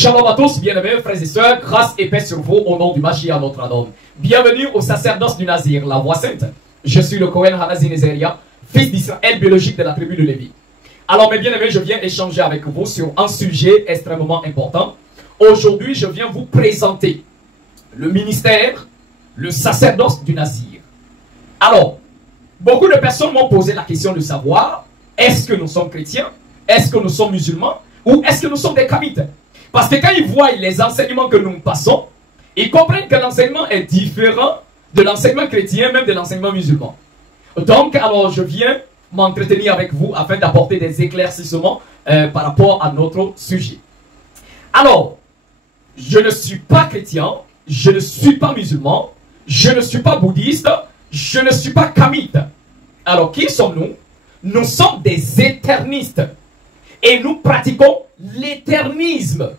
Shalom à tous, bien-aimés frères et sœurs, grâce et paix sur vous au nom du Mashiach notre homme. Bienvenue au sacerdoce du Nazir, la voix sainte. Je suis le Kohen Hanazi Nezeria, fils d'Israël biologique de la tribu de Lévi. Alors mes bien-aimés, je viens échanger avec vous sur un sujet extrêmement important. Aujourd'hui, je viens vous présenter le ministère, le sacerdoce du Nazir. Alors, beaucoup de personnes m'ont posé la question de savoir, est-ce que nous sommes chrétiens, est-ce que nous sommes musulmans, ou est-ce que nous sommes des kamites? Parce que quand ils voient les enseignements que nous passons, ils comprennent que l'enseignement est différent de l'enseignement chrétien, même de l'enseignement musulman. Donc, alors, je viens m'entretenir avec vous afin d'apporter des éclaircissements par rapport à notre sujet. Alors, je ne suis pas chrétien, je ne suis pas musulman, je ne suis pas bouddhiste, je ne suis pas kamite. Alors, qui sommes-nous? Nous sommes des éternistes. Et nous pratiquons l'éternisme.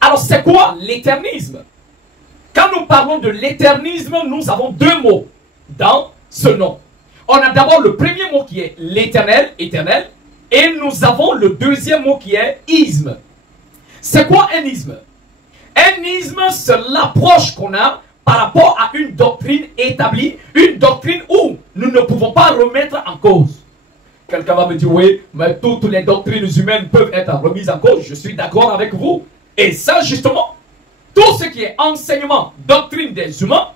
Alors, c'est quoi l'éternisme? Quand nous parlons de l'éternisme, nous avons deux mots dans ce nom. On a d'abord le premier mot qui est l'éternel, éternel, et nous avons le deuxième mot qui est isme. C'est quoi un isme? Un isme, c'est l'approche qu'on a par rapport à une doctrine établie, une doctrine où nous ne pouvons pas remettre en cause. Quelqu'un va me dire, oui, mais toutes les doctrines humaines peuvent être remises en cause. Je suis d'accord avec vous. Et ça, justement, tout ce qui est enseignement, doctrine des humains,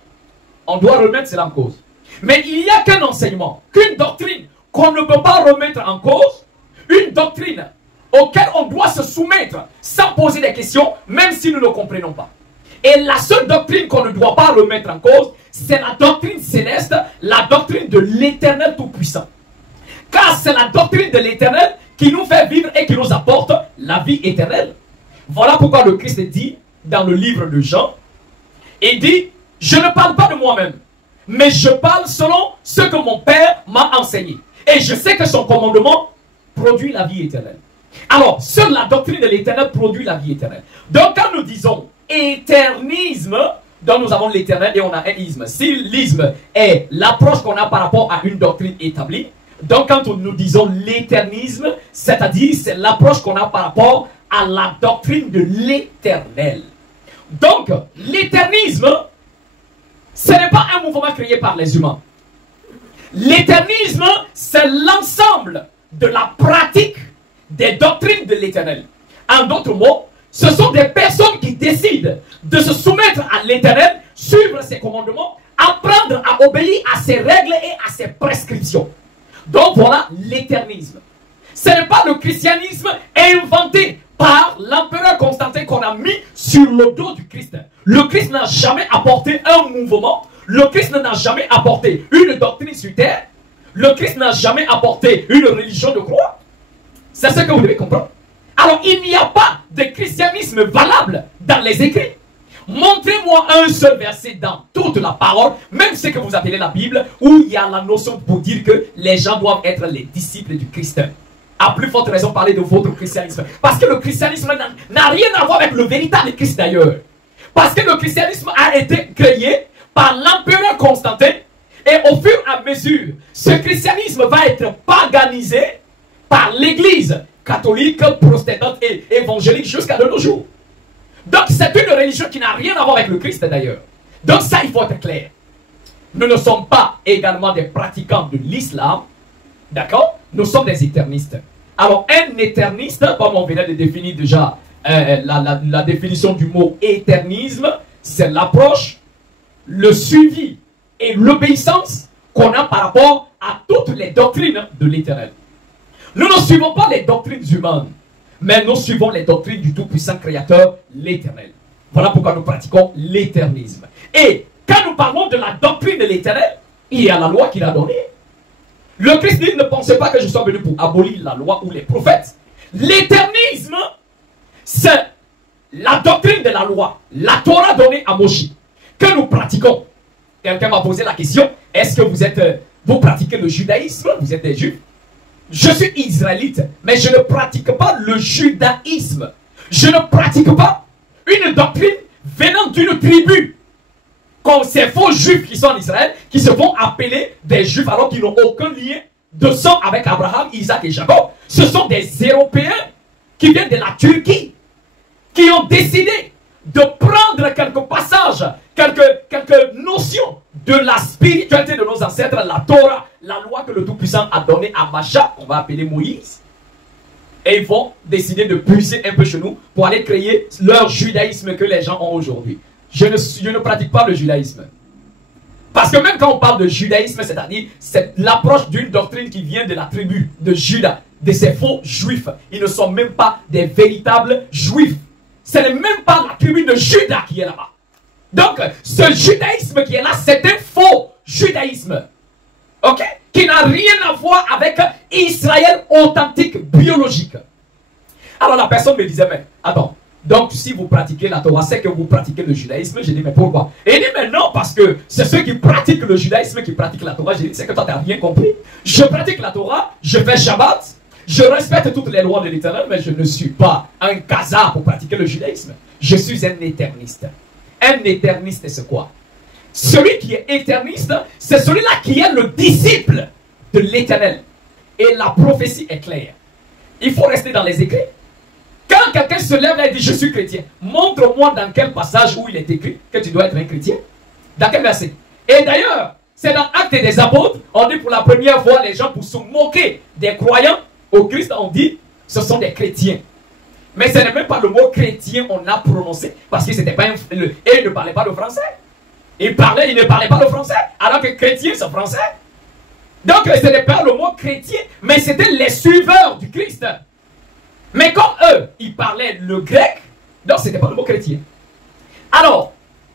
on doit remettre cela en cause. Mais il n'y a qu'un enseignement, qu'une doctrine qu'on ne peut pas remettre en cause, une doctrine auquel on doit se soumettre sans poser des questions, même si nous ne comprenons pas. Et la seule doctrine qu'on ne doit pas remettre en cause, c'est la doctrine céleste, la doctrine de l'Éternel Tout-Puissant. Car c'est la doctrine de l'Éternel qui nous fait vivre et qui nous apporte la vie éternelle. Voilà pourquoi le Christ dit dans le livre de Jean, il dit, je ne parle pas de moi-même, mais je parle selon ce que mon Père m'a enseigné. Et je sais que son commandement produit la vie éternelle. Alors, seule la doctrine de l'Éternel produit la vie éternelle. Donc, quand nous disons éternisme, donc nous avons l'éternel et on a un isme. Si l'isme est l'approche qu'on a par rapport à une doctrine établie, donc quand nous disons l'éternisme, c'est-à-dire c'est l'approche qu'on a par rapport à la doctrine de l'éternel. Donc, l'éternisme, ce n'est pas un mouvement créé par les humains. L'éternisme, c'est l'ensemble de la pratique des doctrines de l'éternel. En d'autres mots, ce sont des personnes qui décident de se soumettre à l'éternel, suivre ses commandements, apprendre à obéir à ses règles et à ses prescriptions. Donc voilà l'éternisme. Ce n'est pas le christianisme inventé par l'empereur Constantin qu'on a mis sur le dos du Christ. Le Christ n'a jamais apporté un mouvement. Le Christ n'a jamais apporté une doctrine sur terre. Le Christ n'a jamais apporté une religion de croix. C'est ce que vous devez comprendre. Alors il n'y a pas de christianisme valable dans les écrits. Montrez-moi un seul verset dans toute la parole, même ce que vous appelez la Bible, où il y a la notion pour dire que les gens doivent être les disciples du Christ. À plus forte raison, parler de votre christianisme. Parce que le christianisme n'a rien à voir avec le véritable Christ d'ailleurs. Parce que le christianisme a été créé par l'empereur Constantin. Et au fur et à mesure, ce christianisme va être paganisé par l'église catholique, protestante et évangélique jusqu'à de nos jours. Donc c'est une religion qui n'a rien à voir avec le Christ d'ailleurs. Donc ça, il faut être clair. Nous ne sommes pas également des pratiquants de l'islam. D'accord? Nous sommes des éternistes. Alors un éterniste, comme on vient de définir déjà la définition du mot éternisme, c'est l'approche, le suivi et l'obéissance qu'on a par rapport à toutes les doctrines de l'éternel. Nous ne suivons pas les doctrines humaines, mais nous suivons les doctrines du Tout-Puissant Créateur, l'Éternel. Voilà pourquoi nous pratiquons l'éternisme. Et quand nous parlons de la doctrine de l'Éternel, il y a la loi qu'il a donnée. Le Christ dit, ne pensez pas que je sois venu pour abolir la loi ou les prophètes. L'éternisme, c'est la doctrine de la loi, la Torah donnée à Moïse, que nous pratiquons. Quelqu'un m'a posé la question, est-ce que vous pratiquez le judaïsme? Vous êtes des juifs? Je suis israélite, mais je ne pratique pas le judaïsme. Je ne pratique pas une doctrine venant d'une tribu. Comme ces faux juifs qui sont en Israël, qui se font appeler des juifs alors qu'ils n'ont aucun lien de sang avec Abraham, Isaac et Jacob. Ce sont des Européens qui viennent de la Turquie, qui ont décidé de prendre quelques passages, quelques notions de la spiritualité de nos ancêtres, la Torah, la loi que le Tout-Puissant a donnée à Macha, qu'on va appeler Moïse, et ils vont décider de puiser un peu chez nous pour aller créer leur judaïsme que les gens ont aujourd'hui. Je ne pratique pas le judaïsme. Parce que même quand on parle de judaïsme, c'est-à-dire c'est l'approche d'une doctrine qui vient de la tribu de Juda, de ces faux juifs. Ils ne sont même pas des véritables juifs. Ce n'est même pas la tribu de Juda qui est là-bas. Donc, ce judaïsme qui est là, c'est un faux judaïsme. Ok? Qui n'a rien à voir avec Israël authentique, biologique. Alors la personne me disait, mais attends, donc si vous pratiquez la Torah, c'est que vous pratiquez le judaïsme. J'ai dit, mais pourquoi? Et il dit, mais non, parce que c'est ceux qui pratiquent le judaïsme qui pratiquent la Torah. J'ai dit, c'est que toi, tu n'as rien compris. Je pratique la Torah, je fais Shabbat, je respecte toutes les lois de l'Éternel, mais je ne suis pas un khazar pour pratiquer le judaïsme. Je suis un éterniste. Un éterniste, c'est quoi? Celui qui est éterniste, c'est celui-là qui est le disciple de l'Éternel. Et la prophétie est claire. Il faut rester dans les écrits. Quand quelqu'un se lève et dit je suis chrétien, montre-moi dans quel passage où il est écrit que tu dois être un chrétien. Dans quel verset? Et d'ailleurs, c'est dans Actes des Apôtres, on dit pour la première fois les gens pour se moquer des croyants au Christ, on dit ce sont des chrétiens. Mais ce n'est même pas le mot chrétien on a prononcé parce que c'était pas et il ne parlait pas le français. Il ne parlait pas le français, alors que chrétien c'est français. Donc ce n'est pas le mot chrétien, mais c'était les suiveurs du Christ. Mais comme eux, ils parlaient le grec, donc ce n'était pas le mot chrétien. Alors,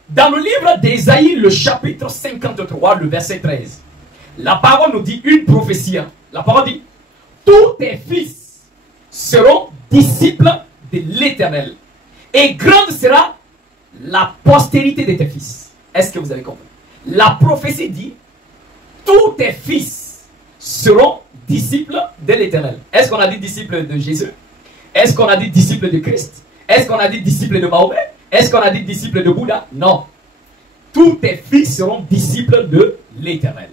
dans le livre d'Ésaïe, le chapitre 53, le verset 13, la parole nous dit une prophétie. La parole dit, tous tes fils seront disciples de l'Éternel, et grande sera la postérité de tes fils. Est-ce que vous avez compris? La prophétie dit, tous tes fils seront disciples de l'Éternel. Est-ce qu'on a dit disciples de Jésus? Est-ce qu'on a dit disciples de Christ? Est-ce qu'on a dit disciples de Mahomet? Est-ce qu'on a dit disciples de Bouddha? Non. Tous tes fils seront disciples de l'Éternel.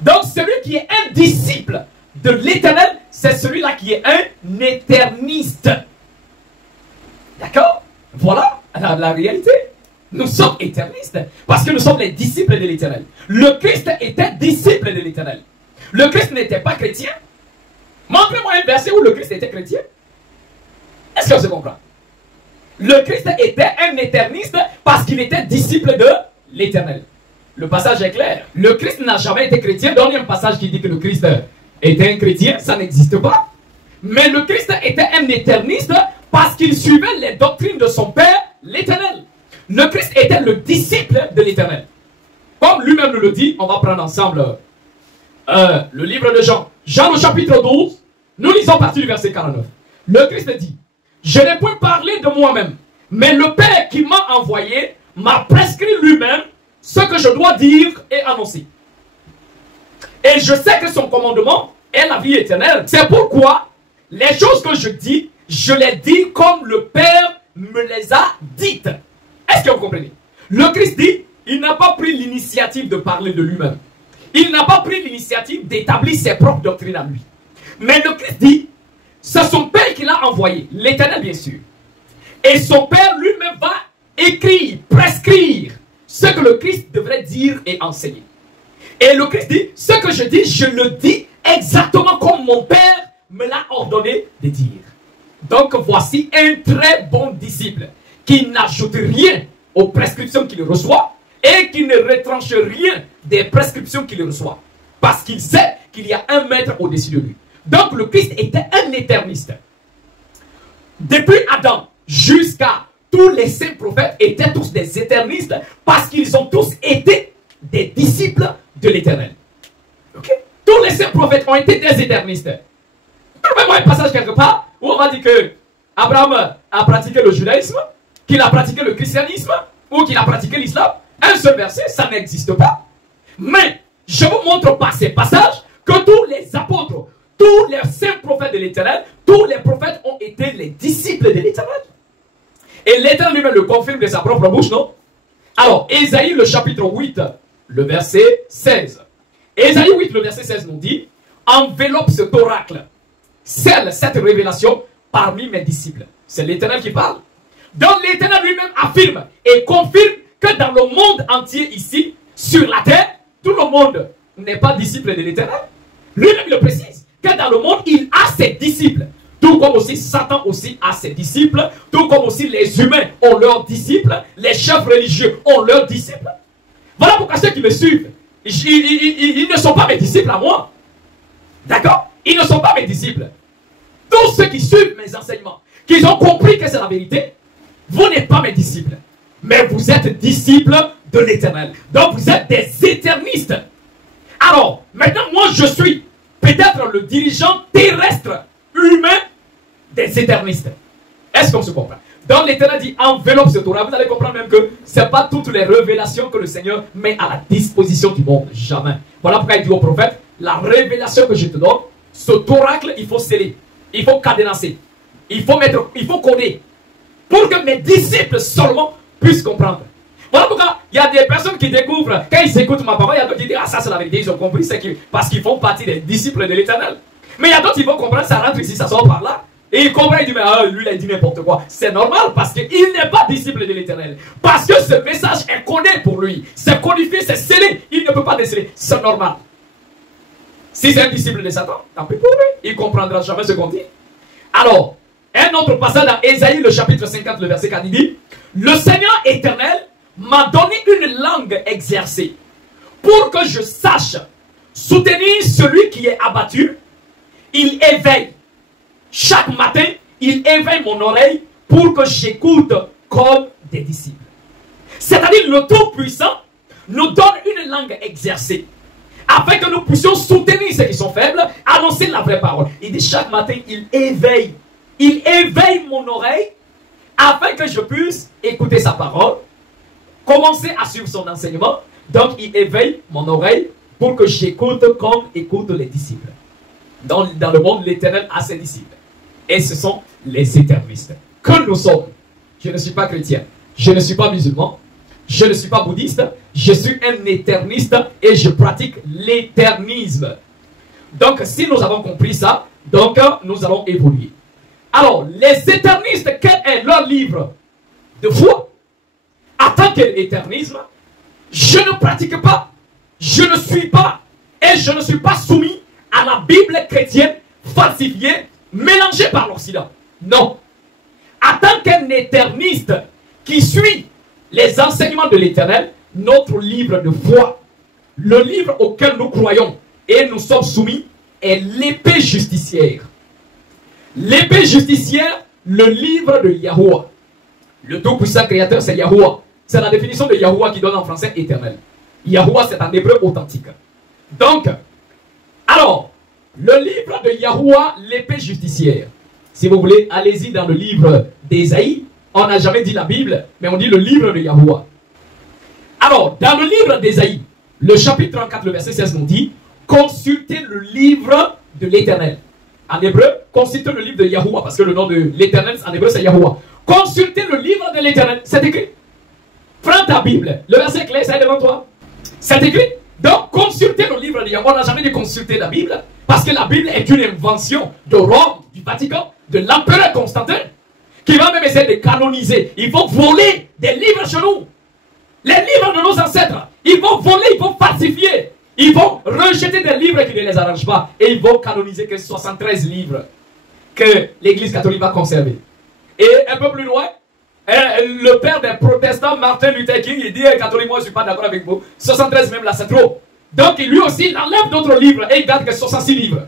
Donc celui qui est un disciple de l'Éternel, c'est celui-là qui est un éterniste. D'accord? Voilà la réalité. Nous sommes éternistes parce que nous sommes les disciples de l'Éternel. Le Christ était disciple de l'Éternel. Le Christ n'était pas chrétien. Montrez-moi un verset où le Christ était chrétien. Est-ce que je comprends? Le Christ était un éterniste parce qu'il était disciple de l'Éternel. Le passage est clair. Le Christ n'a jamais été chrétien. Donnez un passage qui dit que le Christ était un chrétien. Ça n'existe pas. Mais le Christ était un éterniste parce qu'il suivait les doctrines de son Père, l'Éternel. Le Christ était le disciple de l'Éternel. Comme lui-même nous le dit, on va prendre ensemble le livre de Jean. Jean au chapitre 12, nous lisons à partir du verset 49. Le Christ dit, je n'ai point parlé de moi-même, mais le Père qui m'a envoyé m'a prescrit lui-même ce que je dois dire et annoncer. Et je sais que son commandement est la vie éternelle. C'est pourquoi les choses que je dis, je les dis comme le Père me les a dites. Est-ce que vous comprenez? Le Christ dit, il n'a pas pris l'initiative de parler de lui-même. Il n'a pas pris l'initiative d'établir ses propres doctrines à lui. Mais le Christ dit, c'est son Père qui l'a envoyé, l'Éternel bien sûr. Et son Père lui-même va écrire, prescrire ce que le Christ devrait dire et enseigner. Et le Christ dit, ce que je dis, je le dis exactement comme mon Père me l'a ordonné de dire. Donc voici un très bon disciple qui n'ajoute rien aux prescriptions qu'il reçoit et qui ne retranche rien des prescriptions qu'il reçoit. Parce qu'il sait qu'il y a un maître au-dessus de lui. Donc le Christ était un éterniste. Depuis Adam jusqu'à tous les saints prophètes étaient tous des éternistes parce qu'ils ont tous été des disciples de l'Éternel. Okay? Tous les saints prophètes ont été des éternistes. Trouvez-moi un passage quelque part où on va dire que Abraham a pratiqué le judaïsme, qu'il a pratiqué le christianisme ou qu'il a pratiqué l'islam. Un seul verset, ça n'existe pas. Mais je vous montre par ces passages que tous les apôtres, tous les saints prophètes de l'Éternel, tous les prophètes ont été les disciples de l'Éternel. Et l'Éternel lui-même le confirme de sa propre bouche, non? Alors, Ésaïe, le chapitre 8, le verset 16. Ésaïe 8, le verset 16 nous dit, enveloppe cet oracle, scelle cette révélation parmi mes disciples. C'est l'Éternel qui parle. Donc l'Éternel lui-même affirme et confirme que dans le monde entier ici, sur la terre, tout le monde n'est pas disciple de l'Éternel. Lui-même le précise, que dans le monde, il a ses disciples. Tout comme aussi Satan aussi a ses disciples, tout comme aussi les humains ont leurs disciples, les chefs religieux ont leurs disciples. Voilà pourquoi ceux qui me suivent, ils ne sont pas mes disciples à moi. D'accord? Ils ne sont pas mes disciples. Tous ceux qui suivent mes enseignements, qui ont compris que c'est la vérité, vous n'êtes pas mes disciples. Mais vous êtes disciples de l'Éternel. Donc vous êtes des éternistes. Alors, maintenant moi je suis peut-être le dirigeant terrestre, humain, des éternistes. Est-ce qu'on se comprend? Donc l'Éternel dit enveloppe ce Torah. Vous allez comprendre même que ce n'est pas toutes les révélations que le Seigneur met à la disposition du monde. Jamais. Voilà pourquoi il dit au prophète, la révélation que je te donne, ce oracle, il faut sceller. Il faut cadenasser. Il faut coder. Pour que mes disciples seulement puissent comprendre. Voilà pourquoi il y a des personnes qui découvrent, quand ils écoutent ma parole, il y a d'autres qui disent, ah ça c'est la vérité, ils ont compris, c'est parce qu'ils font partie des disciples de l'Éternel. Mais il y a d'autres qui vont comprendre, ça rentre ici, ça sort par là. Et ils comprennent, ils disent, mais lui il a dit n'importe quoi. C'est normal parce qu'il n'est pas disciple de l'Éternel. Parce que ce message est codé pour lui. C'est codifié, c'est scellé. Il ne peut pas déceler. C'est normal. Si c'est un disciple de Satan, tant pis pour lui. Il ne comprendra jamais ce qu'on dit. Alors, un autre passage dans Ésaïe, le chapitre 50, le verset 4, il dit, le Seigneur éternel m'a donné une langue exercée pour que je sache soutenir celui qui est abattu. Il éveille. Chaque matin, il éveille mon oreille pour que j'écoute comme des disciples. C'est-à-dire le Tout-Puissant nous donne une langue exercée afin que nous puissions soutenir ceux qui sont faibles, annoncer la vraie parole. Il dit chaque matin, il éveille mon oreille afin que je puisse écouter sa parole, commencer à suivre son enseignement. Donc il éveille mon oreille pour que j'écoute comme écoutent les disciples. Dans le monde, l'Éternel a ses disciples. Et ce sont les éternistes. Que nous sommes. Je ne suis pas chrétien. Je ne suis pas musulman. Je ne suis pas bouddhiste. Je suis un éterniste et je pratique l'éternisme. Donc, si nous avons compris ça, donc nous allons évoluer. Alors, les éternistes, quel est leur livre de foi? En tant qu'éternisme, je ne pratique pas, je ne suis pas, et je ne suis pas soumis à la Bible chrétienne falsifiée, mélangée par l'Occident. Non. En tant qu'un éterniste qui suit les enseignements de l'Éternel, notre livre de foi, le livre auquel nous croyons et nous sommes soumis, est l'épée justicière. L'épée justicière, le livre de Yahuwah. Le tout-puissant créateur, c'est Yahuwah. C'est la définition de Yahuwah qui donne en français éternel. Yahuwah, c'est en hébreu authentique. Donc, alors, le livre de Yahuwah, l'épée justicière. Si vous voulez, allez-y dans le livre d'Ésaïe. On n'a jamais dit la Bible, mais on dit le livre de Yahuwah. Alors, dans le livre d'Ésaïe, le chapitre 34, le verset 16 nous dit, consultez le livre de l'Éternel. En hébreu, consultez le livre de Yahuwah, parce que le nom de l'Éternel en hébreu c'est Yahuwah. Consultez le livre de l'Éternel. C'est écrit. Prends ta Bible. Le verset clé, c'est devant toi. C'est écrit. Donc, consultez le livre de Yahuwah. On n'a jamais dit consulter la Bible, parce que la Bible est une invention de Rome, du Vatican, de l'empereur Constantin, qui va même essayer de canoniser. Ils vont voler des livres chez nous. Les livres de nos ancêtres. Ils vont voler, ils vont falsifier. Ils vont rejeter des livres qui ne les arrangent pas. Et ils vont canoniser que 73 livres que l'Église catholique va conserver. Et un peu plus loin, le père des protestants, Martin Luther King, il dit, catholique, moi je ne suis pas d'accord avec vous. 73 même là, c'est trop. Donc lui aussi, il enlève d'autres livres et il garde que 66 livres.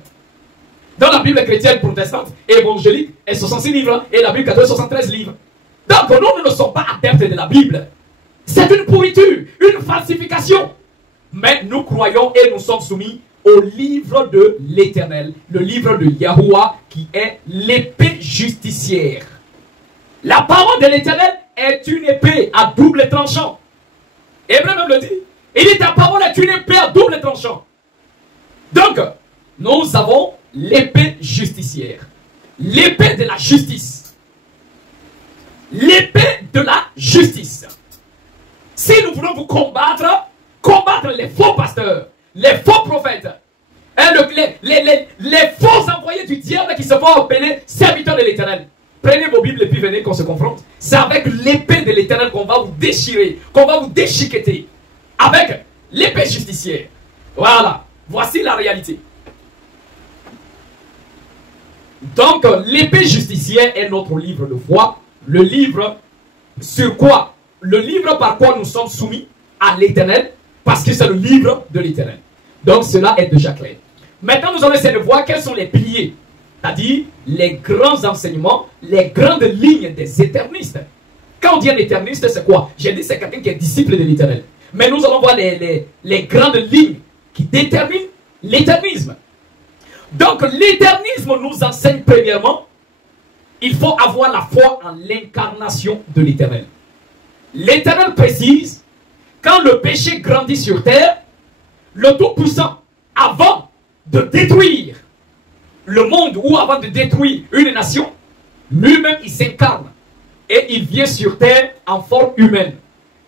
Dans la Bible chrétienne protestante et évangélique, est 66 livres et la Bible catholique 73 livres. Donc nous ne sommes pas adeptes de la Bible. C'est une pourriture, une falsification. Mais nous croyons et nous sommes soumis au livre de l'Éternel, le livre de Yahuwah qui est l'épée justicière. La parole de l'Éternel est une épée à double tranchant. Hébreu même le dit. Il dit ta parole est une épée à double tranchant. Donc, nous avons l'épée justicière. L'épée de la justice. L'épée de la justice. Si nous voulons vous combattre les faux pasteurs, les faux prophètes, hein, les faux envoyés du diable qui se font appeler serviteurs de l'Éternel, Prenez vos Bibles et puis venez qu'on se confronte. C'est avec l'épée de l'Éternel qu'on va vous déchirer, qu'on va vous déchiqueter. Avec l'épée justicière. Voilà. Voici la réalité. Donc, l'épée justicière est notre livre de foi. Le livre sur quoi? Le livre par quoi nous sommes soumis à l'Éternel. Parce que c'est le livre de l'Éternel. Donc, cela est déjà clair. Maintenant, nous allons essayer de voir quels sont les piliers. C'est-à-dire les grands enseignements, les grandes lignes des éternistes. Quand on dit un éterniste, c'est quoi? J'ai dit c'est quelqu'un qui est disciple de l'Éternel. Mais nous allons voir les grandes lignes qui déterminent l'éternisme. Donc l'éternisme nous enseigne premièrement, il faut avoir la foi en l'incarnation de l'Éternel. L'Éternel précise, quand le péché grandit sur terre, le Tout-Puissant, avant de détruire le monde ou avant de détruire une nation, lui-même il s'incarne et il vient sur terre en forme humaine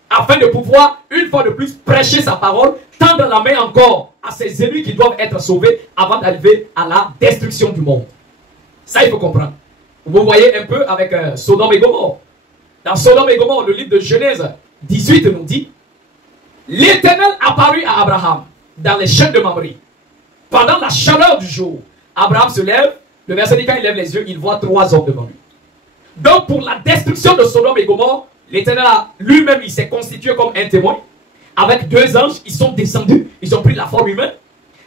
afin de pouvoir une fois de plus prêcher sa parole, tendre la main encore à ses élus qui doivent être sauvés avant d'arriver à la destruction du monde. Ça il faut comprendre. Vous voyez un peu avec Sodome et Gomorrhe. Dans Sodome et Gomorrhe, le livre de Genèse 18 nous dit: l'Éternel apparut à Abraham dans les chênes de Mamré pendant la chaleur du jour. Abraham se lève, le verset dit quand il lève les yeux, il voit 3 hommes devant lui. Donc pour la destruction de Sodome et Gomorrhe, l'Éternel lui-même il s'est constitué comme un témoin. Avec 2 anges, ils sont descendus, ils ont pris la forme humaine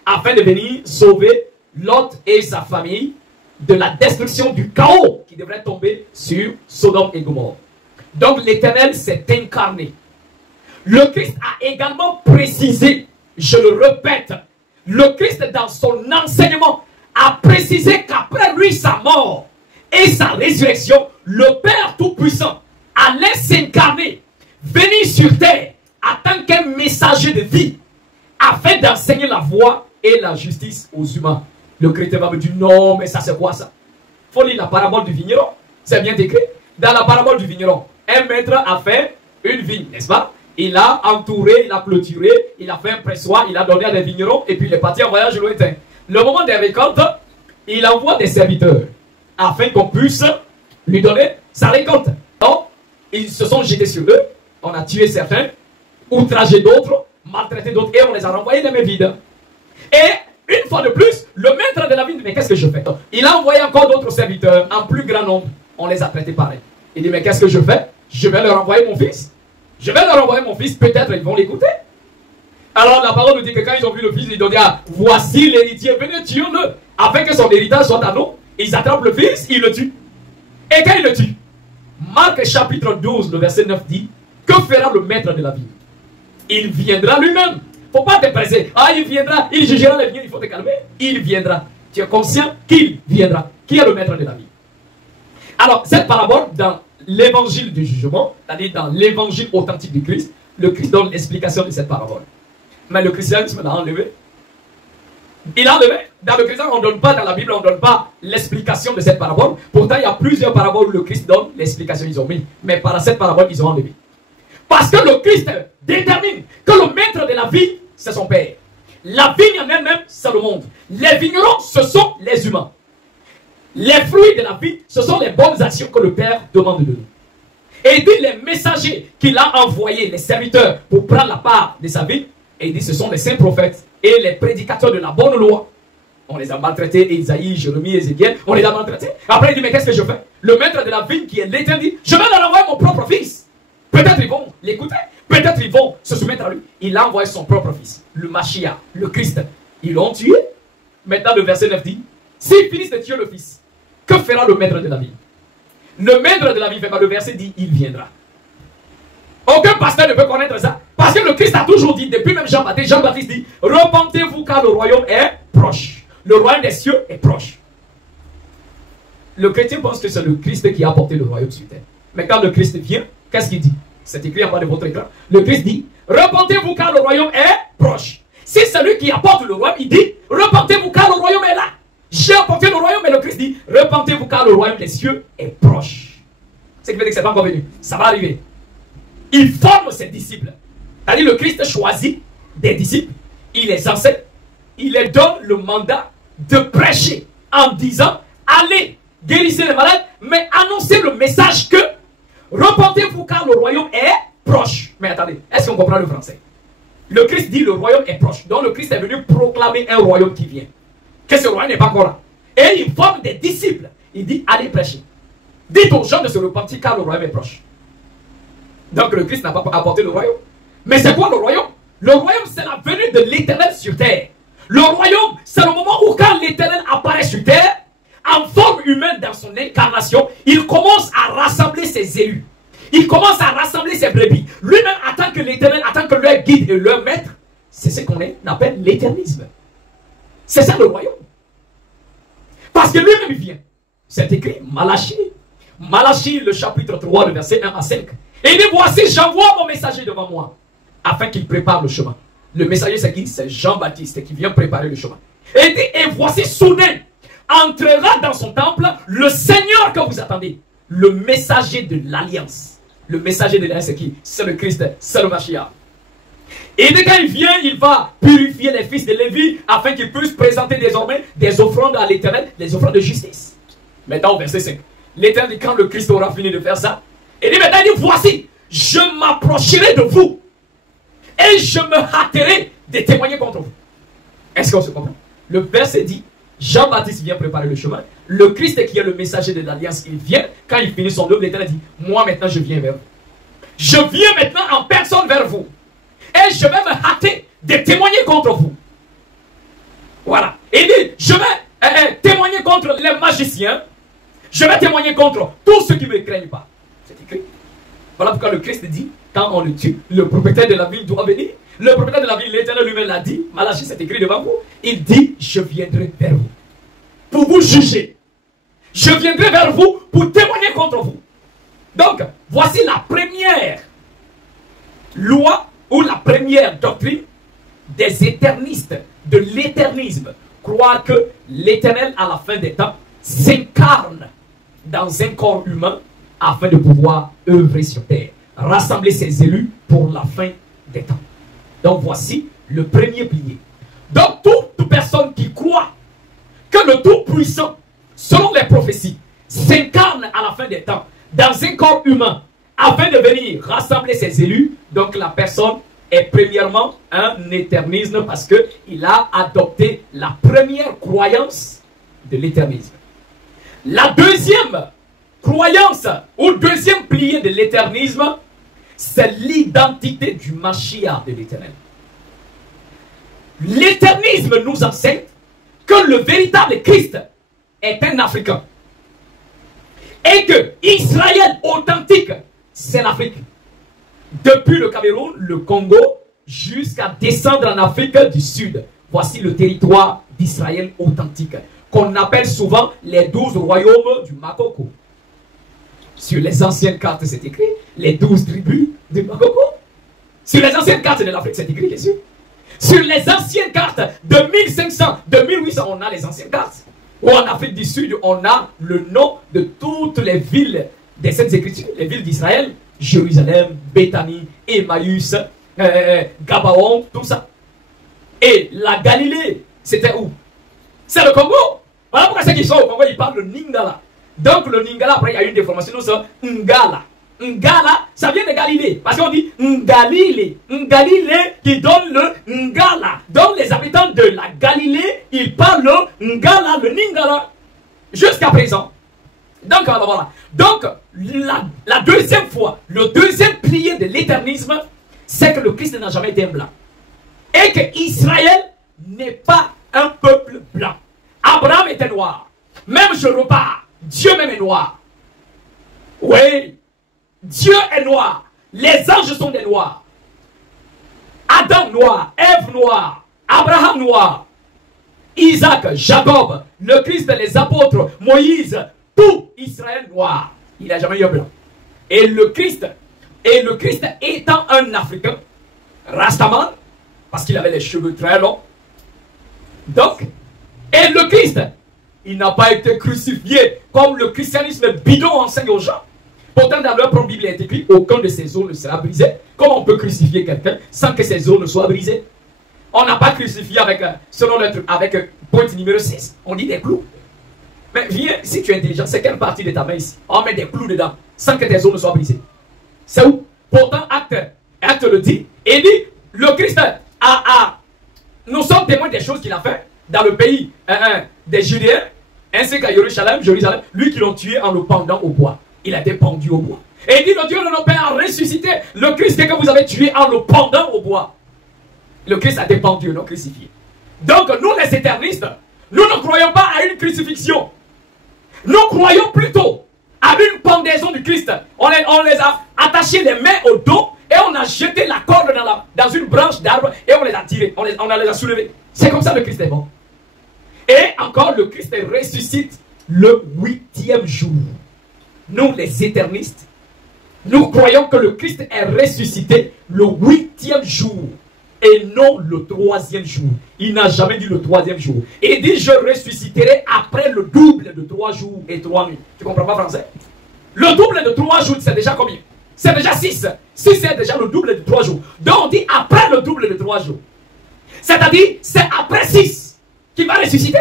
afin de venir sauver Lot et sa famille de la destruction du chaos qui devrait tomber sur Sodome et Gomorrhe. Donc l'Éternel s'est incarné. Le Christ a également précisé, je le répète, le Christ dans son enseignement a précisé qu'après lui sa mort et sa résurrection, le Père Tout-Puissant allait s'incarner, venir sur terre en tant qu'un messager de vie, afin d'enseigner la voie et la justice aux humains. Le chrétien va me dire, non, mais ça c'est quoi ça? Il faut lire la parabole du vigneron, c'est bien écrit. Dans la parabole du vigneron, un maître a fait une vigne, n'est-ce pas? Il a entouré, il a clôturé, il a fait un pressoir, il a donné à des vignerons et puis il est parti en voyage lointain. Le moment des récoltes, il envoie des serviteurs afin qu'on puisse lui donner sa récolte. Donc, ils se sont jetés sur eux, on a tué certains, outragé d'autres, maltraité d'autres et on les a renvoyés les mains vides. Et une fois de plus, le maître de la vigne dit, mais qu'est-ce que je fais? Il a envoyé encore d'autres serviteurs en plus grand nombre, on les a traités pareil. Il dit, mais qu'est-ce que je fais? Je vais leur envoyer mon fils. Je vais leur envoyer mon fils, peut-être ils vont l'écouter. Alors la parole nous dit que quand ils ont vu le fils, ils ont dit, ah, voici l'héritier, venez tuons-le, afin que son héritage soit à nous. Ils attrapent le fils, ils le tuent. Et quand ils le tuent, Marc chapitre 12, le verset 9 dit, que fera le maître de la vie? Il viendra lui-même. Il ne faut pas te presser. Ah, il viendra, il jugera les vignes, il faut te calmer. Il viendra. Tu es conscient qu'il viendra. Qui est le maître de la vie? Alors, cette parabole, dans l'évangile du jugement, c'est-à-dire dans l'évangile authentique du Christ, le Christ donne l'explication de cette parabole. Mais le christianisme l'a enlevé. Il a enlevé. Dans le christianisme, on ne donne pas, dans la Bible, on ne donne pas l'explication de cette parabole. Pourtant, il y a plusieurs paraboles où le Christ donne l'explication, ils ont mis. Mais par cette parabole, ils ont enlevé. Parce que le Christ détermine que le maître de la vie, c'est son Père. La vigne en elle-même, c'est le monde. Les vignerons, ce sont les humains. Les fruits de la vie, ce sont les bonnes actions que le Père demande de nous. Et il dit les messagers qu'il a envoyés, les serviteurs, pour prendre la part de sa vie. Et il dit ce sont les saints prophètes et les prédicateurs de la bonne loi. On les a maltraités, Isaïe, Jérémie, Ézéchiel, on les a maltraités. Après il dit mais qu'est-ce que je fais? Le maître de la vigne qui est l'Éternel dit, je vais leur envoyer mon propre fils. Peut-être ils vont l'écouter, peut-être ils vont se soumettre à lui. Il a envoyé son propre fils, le Mashiach, le Christ. Ils l'ont tué. Maintenant le verset 9 dit, s'ils finissent de tuer le fils, que fera le maître de la vie? Le maître de la vie, le verset dit, il viendra. Aucun pasteur ne peut connaître ça. Parce que le Christ a toujours dit, depuis même Jean-Baptiste dit, repentez-vous car le royaume est proche. Le royaume des cieux est proche. Le chrétien pense que c'est le Christ qui a apporté le royaume sur terre. Mais quand le Christ vient, qu'est-ce qu'il dit? C'est écrit en bas de votre écran. Le Christ dit, repentez-vous car le royaume est proche. Si c'est lui qui apporte le royaume, il dit, repentez-vous car le royaume est là. J'ai apporté le royaume, mais le Christ dit, repentez-vous car le royaume des cieux est proche. C'est ce qui veut dire que ce n'est pas encore venu. Ça va arriver. Il forme ses disciples. C'est-à-dire le Christ choisit des disciples. Il les enseigne. Il leur donne le mandat de prêcher en disant, allez, guérissez les malades, mais annoncer le message que repentez-vous car le royaume est proche. Mais attendez, est-ce qu'on comprend le français? Le Christ dit le royaume est proche. Donc le Christ est venu proclamer un royaume qui vient. Que ce royaume n'est pas encore là. Et il forme des disciples. Il dit allez prêcher. Dites aux gens de se repentir car le royaume est proche. Donc le Christ n'a pas apporté le royaume. Mais c'est quoi le royaume? Le royaume, c'est la venue de l'Éternel sur terre. Le royaume, c'est le moment où quand l'Éternel apparaît sur terre, en forme humaine dans son incarnation, il commence à rassembler ses élus. Il commence à rassembler ses brebis. Lui-même, en tant que l'Éternel, en tant que leur guide et leur maître, c'est ce qu'on appelle l'éternisme. C'est ça le royaume. Parce que lui-même, il vient. C'est écrit, Malachie. Malachie, le chapitre 3, le verset 1 à 5. Et il dit, voici, j'envoie mon messager devant moi, afin qu'il prépare le chemin. Le messager, c'est qui? C'est Jean-Baptiste qui vient préparer le chemin. Et il dit, et voici, soudain, entrera dans son temple le Seigneur que vous attendez. Le messager de l'alliance. Le messager de l'alliance, c'est qui? C'est le Christ, c'est le Mashiach. Et dès qu'il vient, il va purifier les fils de Lévi afin qu'ils puissent présenter désormais des offrandes à l'Éternel, des offrandes de justice. Maintenant, au verset 5. L'Éternel dit, quand le Christ aura fini de faire ça, il dit, maintenant, il dit, voici, je m'approcherai de vous et je me hâterai de témoigner contre vous. Est-ce qu'on se comprend? Le verset dit, Jean-Baptiste vient préparer le chemin. Le Christ qui est le messager de l'alliance, il vient. Quand il finit son œuvre, l'Éternel dit, moi maintenant je viens vers vous. Je viens maintenant en personne vers vous. Et je vais me hâter de témoigner contre vous. Voilà. Il dit, je vais témoigner contre les magiciens. Je vais témoigner contre tous ceux qui ne me craignent pas. C'est écrit. Voilà pourquoi le Christ dit, quand on le tue, le propriétaire de la ville doit venir. Le propriétaire de la ville, l'Éternel lui-même l'a dit. Malachie, c'est écrit devant vous. Il dit, je viendrai vers vous pour vous juger. Je viendrai vers vous pour témoigner contre vous. Donc, voici la première loi ou la première doctrine des éternistes, de l'éternisme. Croire que l'Éternel, à la fin des temps, s'incarne dans un corps humain afin de pouvoir œuvrer sur terre, rassembler ses élus pour la fin des temps. Donc voici le premier pilier. Donc toute personne qui croit que le Tout-Puissant, selon les prophéties, s'incarne à la fin des temps dans un corps humain afin de venir rassembler ses élus, donc la personne est premièrement un éternisme parce qu'il a adopté la première croyance de l'éternisme. La deuxième croyance ou deuxième pilier de l'éternisme, c'est l'identité du Mashiach de l'Éternel. L'éternisme nous enseigne que le véritable Christ est un Africain. Et que Israël authentique, c'est l'Afrique. Depuis le Cameroun, le Congo, jusqu'à descendre en Afrique du Sud. Voici le territoire d'Israël authentique, qu'on appelle souvent les 12 royaumes du Makoko. Sur les anciennes cartes, c'est écrit les 12 tribus du Makoko. Sur les anciennes cartes de l'Afrique, c'est écrit, bien sûr. Sur les anciennes cartes de 1500, de 1800, on a les anciennes cartes. Ou en Afrique du Sud, on a le nom de toutes les villes des Saintes Écritures, les villes d'Israël, Jérusalem, Béthanie, Emmaüs, Gabaon, tout ça. Et la Galilée, c'était où? C'est le Congo. Voilà pourquoi ceux qui sont au Congo, ils parlent le Lingala. Donc le Lingala, après il y a une déformation, c'est Ngala. Ngala, ça vient de Galilée. Parce qu'on dit Ngalile. Ngalile qui donne le Ngala. Donc les habitants de la Galilée, ils parlent le Ngala, le Ningala. Jusqu'à présent. Donc voilà. Donc la deuxième fois, le deuxième pilier de l'éternisme, c'est que le Christ n'a jamais été un blanc. Et que Israël n'est pas un peuple blanc. Abraham était noir. Même je repars. Dieu même est noir. Oui. Dieu est noir. Les anges sont des noirs. Adam noir. Ève noir. Abraham noir. Isaac, Jacob, le Christ, les apôtres, Moïse, tout Israël noir. Il n'a jamais eu un blanc. Et le Christ étant un Africain, Rastaman, parce qu'il avait les cheveux très longs. Donc, et le Christ, il n'a pas été crucifié comme le christianisme bidon enseigne aux gens. Pourtant, dans leur propre Bible, il est écrit, aucun de ses os ne sera brisé. Comment on peut crucifier quelqu'un sans que ses os ne soient brisés? On n'a pas crucifié avec, selon le truc, avec point numéro 6. On dit des clous. Mais viens, si tu es intelligent, c'est quelle partie de ta main ici? On met des clous dedans, sans que tes os ne soient brisés. C'est où? Pourtant, acte le dit. Et dit, le Christ nous sommes témoins des choses qu'il a fait dans le pays des Judéens, ainsi qu'à Jérusalem, lui qui l'ont tué en le pendant au bois. Il a été pendu au bois. Et il dit, le Dieu de nos pères a ressuscité le Christ que vous avez tué en le pendant au bois. Le Christ a été pendu, non crucifié. Donc, nous les éternistes, nous ne croyons pas à une crucifixion. Nous croyons plutôt à une pendaison du Christ. On les a attachés les mains au dos et on a jeté la corde dans une branche d'arbre et on les a tirés, on les a soulevés. C'est comme ça le Christ est mort. Et encore, le Christ ressuscite le 8e jour. Nous, les éternistes, nous croyons que le Christ est ressuscité le 8e jour et non le 3e jour. Il n'a jamais dit le 3e jour. Il dit, je ressusciterai après le double de 3 jours et 3 nuits. Tu comprends pas français? Le double de 3 jours, c'est déjà combien? C'est déjà 6. 6, c'est déjà le double de 3 jours. Donc, on dit après le double de 3 jours. C'est-à-dire, c'est après 6 qu'il va ressusciter.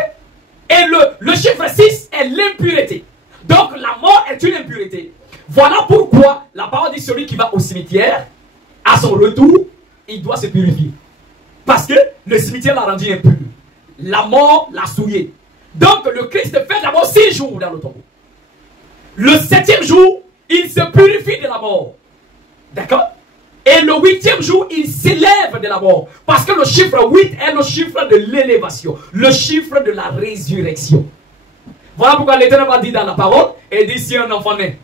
Et le chiffre 6 est l'impureté. Donc, la mort est une impureté. Voilà pourquoi la parole dit celui qui va au cimetière, à son retour, il doit se purifier. Parce que le cimetière l'a rendu impur. La mort l'a souillé. Donc, le Christ fait d'abord 6 jours dans le tombeau. Le 7e jour, il se purifie de la mort. D'accord? Et le 8e jour, il s'élève de la mort. Parce que le chiffre 8 est le chiffre de l'élévation. Le chiffre de la résurrection. Voilà pourquoi l'Éternel va dire dans la parole, et dit si un enfant naît,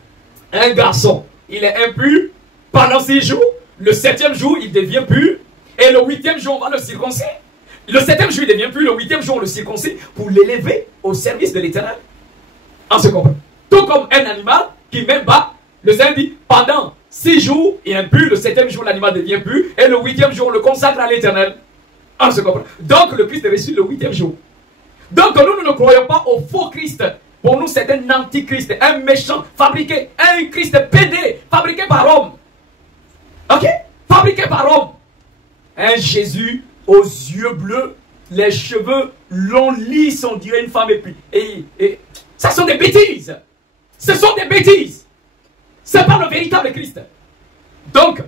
un garçon, il est impur pendant 6 jours. Le 7e jour, il devient pur. Et le 8e jour, on va le circoncire. Le 7e jour, il devient pur. Le 8e jour, on le circoncire pour l'élever au service de l'Éternel. On se comprend. Tout comme un animal qui même bat, le Seigneur dit, pendant 6 jours, il est impur. Le 7e jour, l'animal devient pur. Et le 8e jour, on le consacre à l'Éternel. On se comprend. Donc, le Christ est reçu le 8e jour. Donc, nous ne croyons pas au faux Christ. Pour nous, c'est un antichrist, un méchant fabriqué, un Christ pédé, fabriqué par homme. Ok? Fabriqué par homme. Un Jésus aux yeux bleus, les cheveux longs, lisses, on dirait une femme. Et ça sont des bêtises. Ce sont des bêtises. Ce n'est pas le véritable Christ. Donc,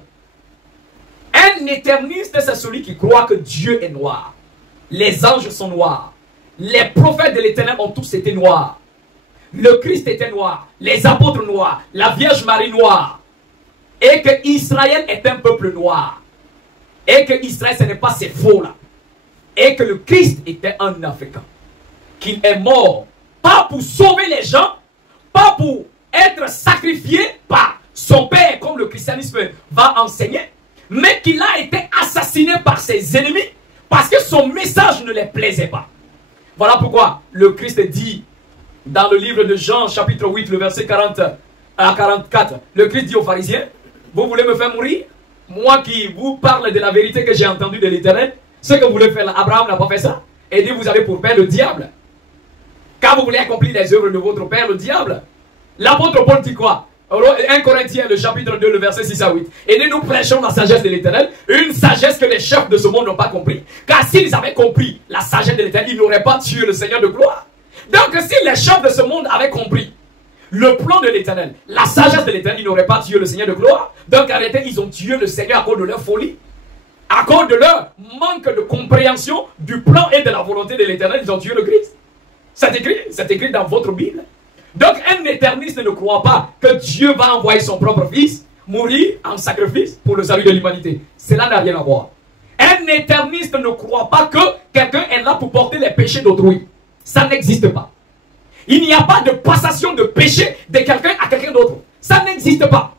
un éterniste, c'est celui qui croit que Dieu est noir. Les anges sont noirs. Les prophètes de l'Éternel ont tous été noirs. Le Christ était noir. Les apôtres noirs. La Vierge Marie noire. Et que Israël est un peuple noir. Et que Israël, ce n'est pas ces faux-là. Et que le Christ était un Africain. Qu'il est mort. Pas pour sauver les gens. Pas pour être sacrifié par son père, comme le christianisme va enseigner. Mais qu'il a été assassiné par ses ennemis. Parce que son message ne les plaisait pas. Voilà pourquoi le Christ dit dans le livre de Jean, chapitre 8, le verset 40 à 44. Le Christ dit aux pharisiens, vous voulez me faire mourir? Moi qui vous parle de la vérité que j'ai entendue de l'Éternel, ce que vous voulez faire, Abraham n'a pas fait ça. Et dit, vous avez pour père le diable. Car vous voulez accomplir les œuvres de votre père, le diable. L'apôtre Paul dit quoi? 1 Corinthiens, le chapitre 2, le verset 6 à 8. Et nous prêchons la sagesse de l'Éternel, une sagesse que les chefs de ce monde n'ont pas compris. Car s'ils avaient compris la sagesse de l'Éternel, ils n'auraient pas tué le Seigneur de gloire. Donc si les chefs de ce monde avaient compris le plan de l'Éternel, la sagesse de l'Éternel, ils n'auraient pas tué le Seigneur de gloire. Donc en réalité, ils ont tué le Seigneur à cause de leur folie. À cause de leur manque de compréhension du plan et de la volonté de l'Éternel, ils ont tué le Christ. C'est écrit dans votre Bible. Donc un éterniste ne croit pas que Dieu va envoyer son propre fils mourir en sacrifice pour le salut de l'humanité. Cela n'a rien à voir. Un éterniste ne croit pas que quelqu'un est là pour porter les péchés d'autrui. Ça n'existe pas. Il n'y a pas de passation de péché de quelqu'un à quelqu'un d'autre. Ça n'existe pas.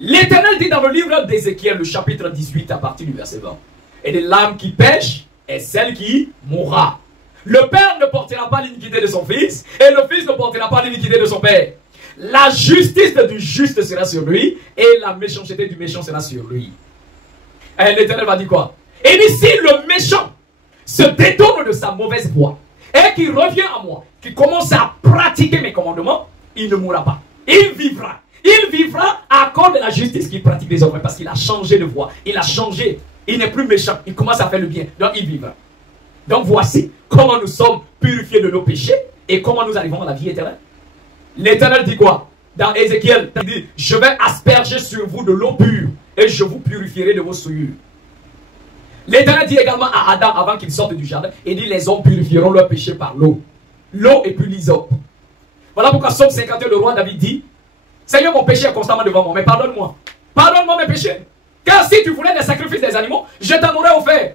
L'Éternel dit dans le livre d'Ézéchiel, le chapitre 18, à partir du verset 20. Et de l'âme qui pêche est celle qui mourra. Le père ne portera pas l'iniquité de son fils, et le fils ne portera pas l'iniquité de son père. La justice du juste sera sur lui, et la méchanceté du méchant sera sur lui. Et l'Éternel va dire quoi? Et dit, si le méchant se détourne de sa mauvaise voie, et qu'il revient à moi, qu'il commence à pratiquer mes commandements, il ne mourra pas. Il vivra. Il vivra à cause de la justice qu'il pratique désormais, parce qu'il a changé de voie. Il a changé. Il n'est plus méchant. Il commence à faire le bien. Donc il vivra. Donc voici comment nous sommes purifiés de nos péchés Et comment nous arrivons à la vie éternelle? L'Éternel dit quoi? Dans Ézéchiel, il dit, je vais asperger sur vous de l'eau pure et je vous purifierai de vos souillures. L'Éternel dit également à Adam avant qu'il sorte du jardin, il dit, les hommes purifieront leur péché par l'eau. L'eau et puis l'hysope. Voilà pourquoi Psaume 51, le roi David dit, Seigneur, mon péché est constamment devant moi, mais pardonne-moi. Pardonne-moi mes péchés. Car si tu voulais des sacrifices des animaux, je t'en aurais offert.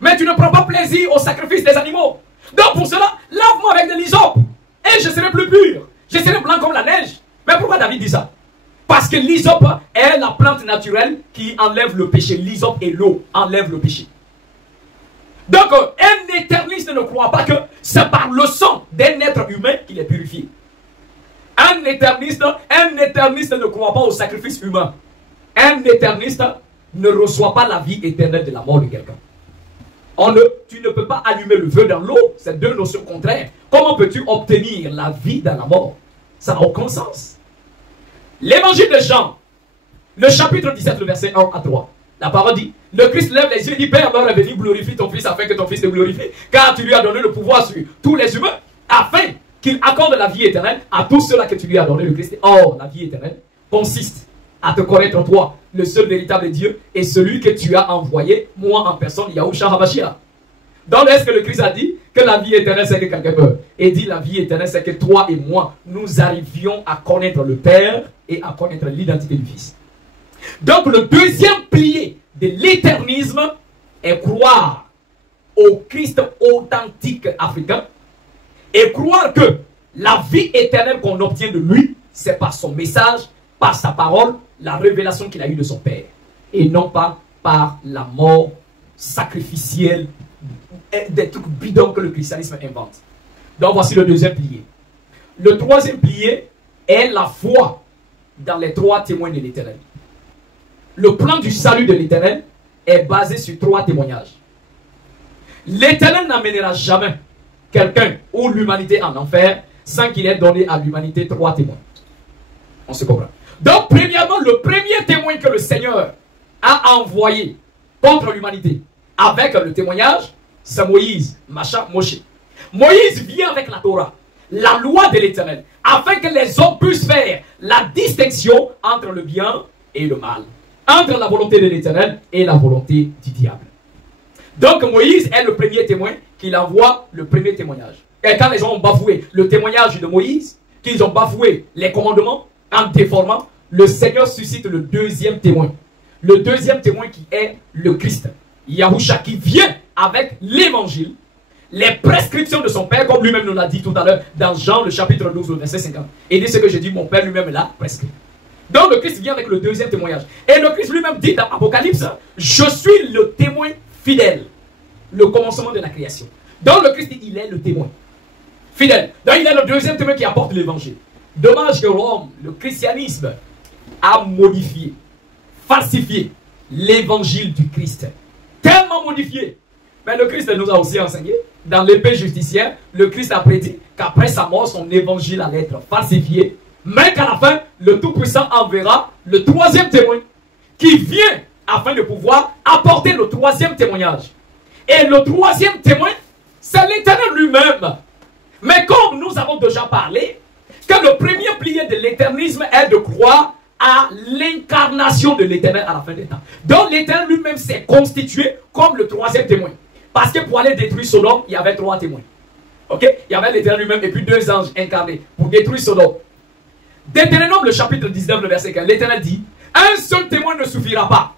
Mais tu ne prends pas plaisir au sacrifice des animaux. Donc pour cela, lave-moi avec de l'hysope. Et je serai plus pur. Je serai blanc comme la neige. Mais pourquoi David dit ça? Parce que l'hysope est la plante naturelle qui enlève le péché. L'hysope et l'eau enlèvent le péché. Donc un éterniste ne croit pas que c'est par le sang d'un être humain qu'il est purifié. Un éterniste ne croit pas au sacrifice humain. Un éterniste ne reçoit pas la vie éternelle de la mort de quelqu'un. Tu ne peux pas allumer le feu dans l'eau. C'est deux notions contraires. Comment peux-tu obtenir la vie dans la mort? Ça n'a aucun sens. L'évangile de Jean, le chapitre 17, le verset 1 à 3. La parole dit, le Christ lève les yeux et dit, Père, l'heure est venue, glorifie ton Fils afin que ton Fils te glorifie. Car tu lui as donné le pouvoir sur tous les humains afin qu'il accorde la vie éternelle à tous ceux-là que tu lui as donné, le Christ. Or, la vie éternelle consiste à te connaître toi, le seul véritable Dieu, et celui que tu as envoyé, moi en personne, Yahushua HaMashiach. Donc, est-ce que le Christ a dit que la vie éternelle, c'est que quelqu'un meurt? Et dit, la vie éternelle, c'est que toi et moi, nous arrivions à connaître le Père et à connaître l'identité du Fils. Donc, le deuxième pilier de l'éternisme est croire au Christ authentique africain et croire que la vie éternelle qu'on obtient de lui, c'est par son message, par sa parole, la révélation qu'il a eue de son Père. Et non pas par la mort sacrificielle, des trucs bidons que le christianisme invente. Donc voici le deuxième pilier. Le troisième pilier est la foi dans les trois témoins de l'Éternel. Le plan du salut de l'Éternel est basé sur trois témoignages. L'Éternel n'amènera jamais quelqu'un ou l'humanité en enfer sans qu'il ait donné à l'humanité trois témoins. On se comprend. Donc, premièrement, le premier témoin que le Seigneur a envoyé contre l'humanité avec le témoignage, c'est Moïse, Moshe. Moïse vient avec la Torah, la loi de l'Éternel, afin que les hommes puissent faire la distinction entre le bien et le mal, entre la volonté de l'Éternel et la volonté du diable. Donc Moïse est le premier témoin qu'il envoie le premier témoignage. Et quand les gens ont bafoué le témoignage de Moïse, qu'ils ont bafoué les commandements en déformant, le Seigneur suscite le deuxième témoin. Le deuxième témoin qui est le Christ, Yahushua, qui vient avec l'évangile, les prescriptions de son Père, comme lui-même nous l'a dit tout à l'heure dans Jean, le chapitre 12, le verset 50. Et dit ce que j'ai dit, mon Père lui-même l'a prescrit. Donc le Christ vient avec le deuxième témoignage. Et le Christ lui-même dit dans Apocalypse, je suis le témoin fidèle, le commencement de la création. Donc le Christ dit, il est le témoin fidèle. Donc il est le deuxième témoin qui apporte l'évangile. Dommage que Rome, le christianisme, a modifié, falsifié l'évangile du Christ. Tellement modifié. Mais le Christ nous a aussi enseigné, dans l'épée justicière, le Christ a prédit qu'après sa mort, son évangile allait être falsifié, mais qu'à la fin, le Tout-Puissant enverra le troisième témoin qui vient afin de pouvoir apporter le troisième témoignage. Et le troisième témoin, c'est l'Éternel lui-même. Mais comme nous avons déjà parlé, que le premier pilier de l'éternisme est de croire à l'incarnation de l'Éternel à la fin des temps. Donc l'Éternel lui-même s'est constitué comme le troisième témoin. Parce que pour aller détruire Sodome, il y avait trois témoins. Ok? Il y avait l'Éternel lui-même et puis deux anges incarnés pour détruire Sodome. Deutéronome, le chapitre 19, le verset 15, l'Éternel dit, un seul témoin ne suffira pas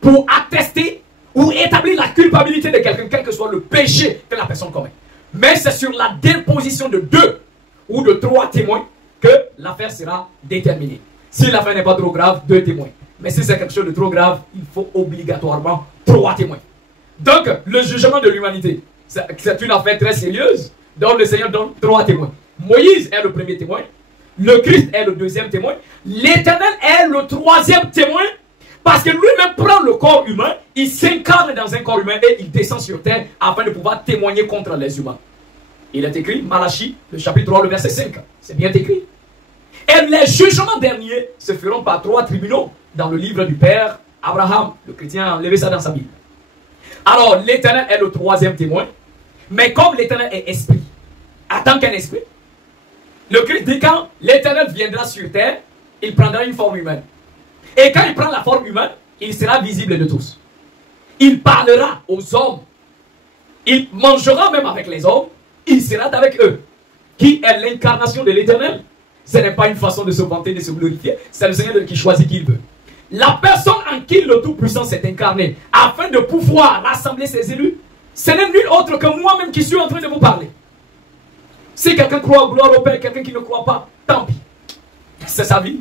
pour attester ou établir la culpabilité de quelqu'un, quel que soit le péché que la personne commet. Mais c'est sur la déposition de deux ou de trois témoins que l'affaire sera déterminée. Si l'affaire n'est pas trop grave, deux témoins. Mais si c'est quelque chose de trop grave, il faut obligatoirement trois témoins. Donc, le jugement de l'humanité, c'est une affaire très sérieuse. Donc, le Seigneur donne trois témoins. Moïse est le premier témoin. Le Christ est le deuxième témoin. L'Éternel est le troisième témoin. Parce que lui-même prend le corps humain, il s'incarne dans un corps humain et il descend sur terre afin de pouvoir témoigner contre les humains. Il est écrit, Malachie, le chapitre 3, le verset 5. C'est bien écrit. Et les jugements derniers se feront par trois tribunaux dans le livre du Père Abraham. Le chrétien a enlevé ça dans sa Bible. Alors, l'Éternel est le troisième témoin. Mais comme l'Éternel est esprit, en tant qu'un esprit, Le Christ dit quand l'Éternel viendra sur terre, il prendra une forme humaine. Et quand il prend la forme humaine, il sera visible de tous. Il parlera aux hommes. Il mangera même avec les hommes. Il sera avec eux. Qui est l'incarnation de l'Éternel? Ce n'est pas une façon de se vanter, de se glorifier. C'est le Seigneur qui choisit qui il veut. La personne en qui le Tout-Puissant s'est incarné, afin de pouvoir rassembler ses élus, ce n'est nul autre que moi-même qui suis en train de vous parler. Si quelqu'un croit au gloire au Père, quelqu'un qui ne croit pas, tant pis. C'est sa vie.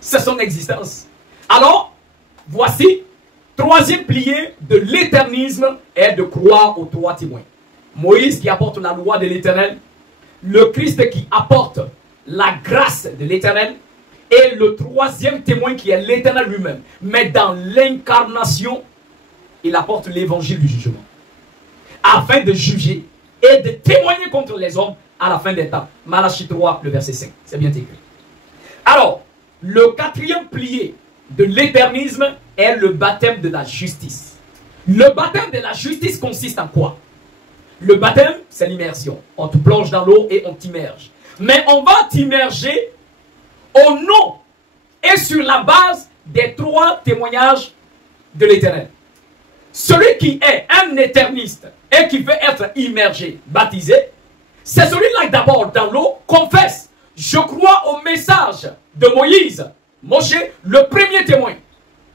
C'est son existence. Alors, voici, troisième pilier de l'éternisme est de croire aux trois témoins. Moïse qui apporte la loi de l'Éternel, le Christ qui apporte la grâce de l'Éternel, et le troisième témoin qui est l'Éternel lui-même. Mais dans l'incarnation, il apporte l'évangile du jugement. Afin de juger et de témoigner contre les hommes à la fin des temps. Malachie 3, le verset 5. C'est bien écrit. Alors, le quatrième pilier de l'éternisme est le baptême de la justice. Le baptême de la justice consiste en quoi? Le baptême, c'est l'immersion. On te plonge dans l'eau et on t'immerge. Mais on va t'immerger au nom et sur la base des trois témoignages de l'Éternel. Celui qui est un éterniste et qui veut être immergé, baptisé, c'est celui-là d'abord dans l'eau confesse: je crois au message de Moïse, Moshe, le premier témoin.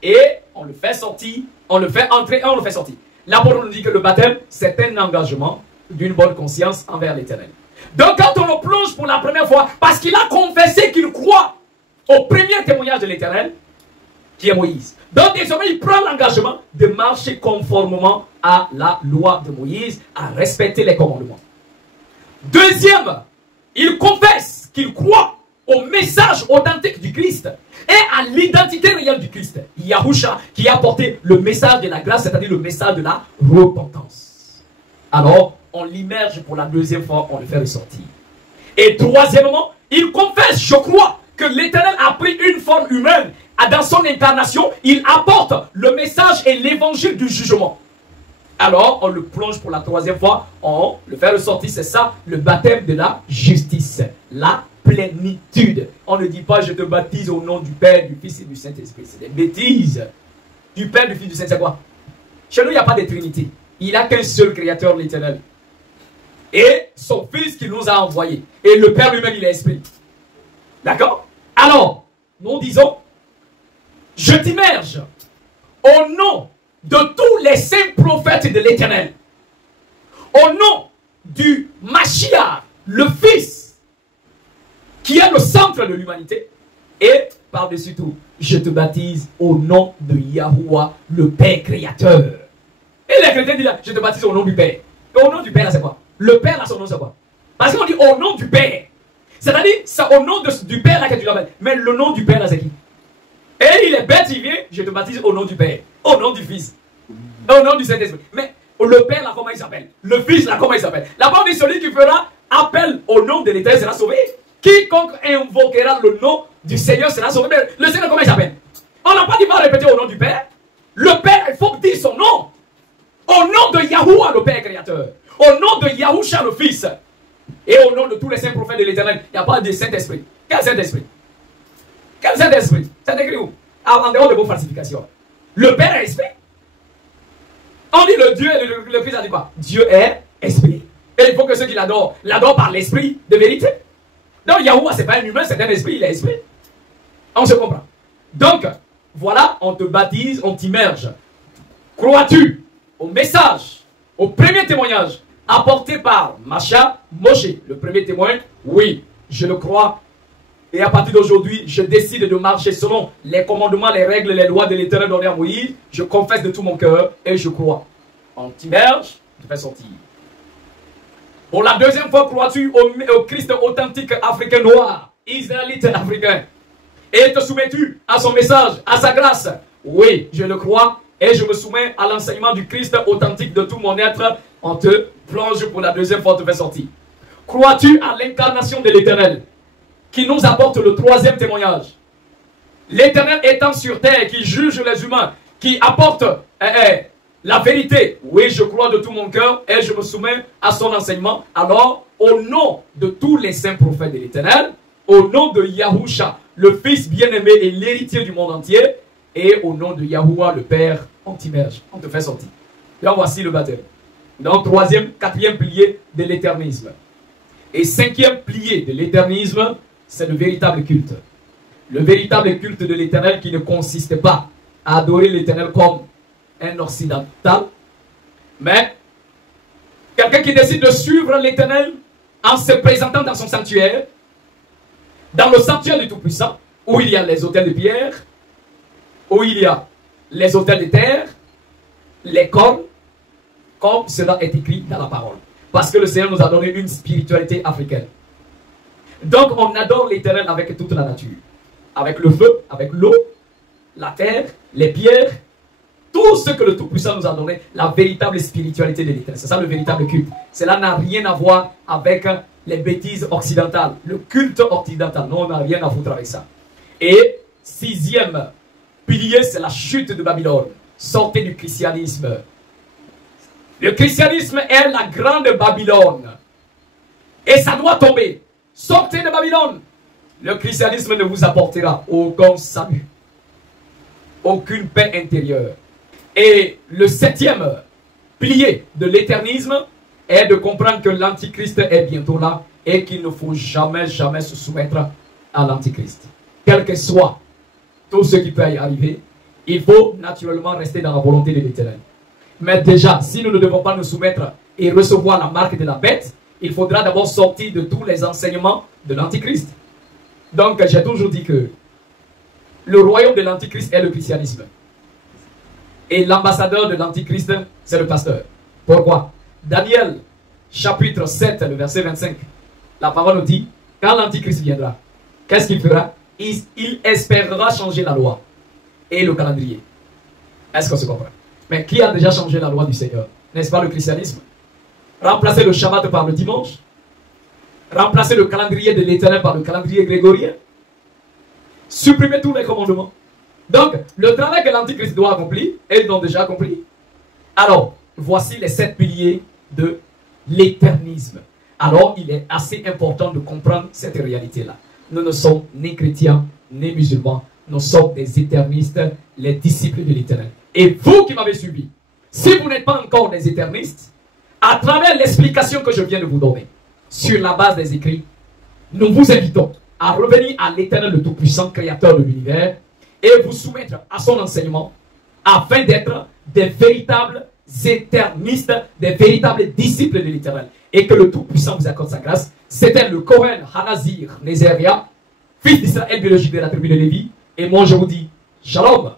Et on le fait sortir, on le fait entrer et on le fait sortir. L'apôtre nous dit que le baptême, c'est un engagement d'une bonne conscience envers l'Éternel. Donc quand on le plonge pour la première fois, parce qu'il a confessé qu'il croit au premier témoignage de l'Éternel, qui est Moïse. Donc désormais, il prend l'engagement de marcher conformément à la loi de Moïse, à respecter les commandements. Deuxième, il confesse qu'il croit au message authentique du Christ et à l'identité réelle du Christ. Yahusha qui a apporté le message de la grâce, c'est-à-dire le message de la repentance. Alors, on l'immerge pour la deuxième fois, on le fait ressortir. Et troisièmement, il confesse, je crois, que l'Éternel a pris une forme humaine. Dans son incarnation, il apporte le message et l'évangile du jugement. Alors, on le plonge pour la troisième fois, on le fait ressortir, c'est ça, le baptême de la justice, la plénitude. On ne dit pas, je te baptise au nom du Père, du Fils et du Saint-Esprit. C'est des bêtises. Du Père, du Fils, du Saint-Esprit, c'est quoi? Chez nous, il n'y a pas de Trinité. Il n'a qu'un seul Créateur, l'Éternel. Et son Fils qui nous a envoyés. Et le Père lui-même, il est Esprit. D'accord? Alors, nous disons, je t'immerge au nom de tous les saints prophètes de l'Éternel, au nom du Mashiach, le Fils, qui est le centre de l'humanité, et par-dessus tout, je te baptise au nom de Yahuwah, le Père créateur. Et les chrétiens disent, je te baptise au nom du Père. Et au nom du Père, là, c'est quoi? Le Père, là, son nom, c'est quoi? Parce qu'on dit au nom du Père. C'est-à-dire, c'est au nom du Père, là, que tu l'appelles. Mais le nom du Père, là, c'est qui? Et il est bête, il vient, je te baptise au nom du Père, au nom du Fils, au nom du Saint-Esprit. Mais le Père, là, comment il s'appelle? Le Fils, là, comment il s'appelle? La parole dit, celui qui fera appel au nom de l'Éternel sera sauvé. Quiconque invoquera le nom du Seigneur sera sauvé. Mais le Seigneur, comment il s'appelle? On n'a pas dit, va répéter au nom du Père. Le Père, il faut dire son nom. Au nom de Yahuwah, le Père créateur. Au nom de Yahusha, le Fils. Et au nom de tous les saints prophètes de l'Éternel. Il n'y a pas de Saint-Esprit. Quel Saint-Esprit? Quel Saint-Esprit? C'est écrit où? En dehors de vos falsifications. Le Père est esprit. On dit le Dieu, le Christ a dit quoi? Dieu est esprit. Et il faut que ceux qui l'adorent par l'esprit de vérité. Donc Yahuwah, ce n'est pas un humain, c'est un esprit, il est esprit. On se comprend. Donc, voilà, on te baptise, on t'immerge. Crois-tu au message, au premier témoignage apporté par Masha Moshe, le premier témoin? Oui, je le crois. Et à partir d'aujourd'hui, je décide de marcher selon les commandements, les règles, les lois de l'Éternel données à Moïse. Je confesse de tout mon cœur et je crois. On t'immerge, je fais sortir. Pour la deuxième fois, crois-tu au Christ authentique africain noir, israélite africain? Et te soumets-tu à son message, à sa grâce? Oui, je le crois et je me soumets à l'enseignement du Christ authentique de tout mon être. On te plonge pour la deuxième fois, on te fait sortir. Crois-tu à l'incarnation de l'Éternel qui nous apporte le troisième témoignage? L'Éternel étant sur terre, qui juge les humains, qui apporte la vérité, oui, je crois de tout mon cœur et je me soumets à son enseignement. Alors, au nom de tous les saints prophètes de l'Éternel, au nom de Yahusha, le Fils bien-aimé et l'héritier du monde entier, et au nom de Yahuwah, le Père, on t'immerge, on te fait sortir. Là, voici le baptême. Donc, quatrième pilier de l'éternisme. Et cinquième pilier de l'éternisme, c'est le véritable culte. Le véritable culte de l'Éternel qui ne consiste pas à adorer l'Éternel comme un occidental, mais quelqu'un qui décide de suivre l'Éternel en se présentant dans son sanctuaire, dans le sanctuaire du Tout-Puissant, où il y a les autels de pierre, où il y a les autels de terre, les cornes, comme cela est écrit dans la parole. Parce que le Seigneur nous a donné une spiritualité africaine. Donc on adore l'Éternel avec toute la nature. Avec le feu, avec l'eau, la terre, les pierres, tout ce que le Tout-Puissant nous a donné, la véritable spiritualité de l'Éternel. C'est ça le véritable culte. Cela n'a rien à voir avec les bêtises occidentales. Le culte occidental, non, on n'a rien à foutre avec ça. Et sixième pilier, c'est la chute de Babylone. Sortez du christianisme. Le christianisme est la grande Babylone. Et ça doit tomber. Sortez de Babylone. Le christianisme ne vous apportera aucun salut. Aucune paix intérieure. Et le septième pilier de l'éternisme est de comprendre que l'Antichrist est bientôt là et qu'il ne faut jamais, jamais se soumettre à l'Antichrist. Quel que soit tout ce qui peut y arriver, il faut naturellement rester dans la volonté de l'Éternel. Mais déjà, si nous ne devons pas nous soumettre et recevoir la marque de la bête, il faudra d'abord sortir de tous les enseignements de l'Antichrist. Donc, j'ai toujours dit que le royaume de l'Antichrist est le christianisme. Et l'ambassadeur de l'Antichrist, c'est le pasteur. Pourquoi? Daniel, chapitre 7, le verset 25. La parole nous dit, quand l'Antichrist viendra, qu'est-ce qu'il fera? Il espérera changer la loi et le calendrier. Est-ce qu'on se comprend? Mais qui a déjà changé la loi du Seigneur? N'est-ce pas le christianisme? Remplacer le Shabbat par le dimanche? Remplacer le calendrier de l'Éternel par le calendrier grégorien? Supprimer tous les commandements. Donc, le travail que l'Antichrist doit accomplir, et ils l'ont déjà accompli. Alors, voici les 7 piliers de l'éternisme. Alors, il est assez important de comprendre cette réalité-là. Nous ne sommes ni chrétiens, ni musulmans. Nous sommes des éternistes, les disciples de l'Éternel. Et vous qui m'avez suivi, si vous n'êtes pas encore des éternistes, à travers l'explication que je viens de vous donner, sur la base des écrits, nous vous invitons à revenir à l'Éternel, le Tout-Puissant, créateur de l'univers, et vous soumettre à son enseignement, afin d'être des véritables éternistes, des véritables disciples de l'Éternel, et que le Tout-Puissant vous accorde sa grâce. C'était le Cohen Hanazir Nezeria, fils d'Israël biologique de la tribu de Lévi, et moi je vous dis, Shalom.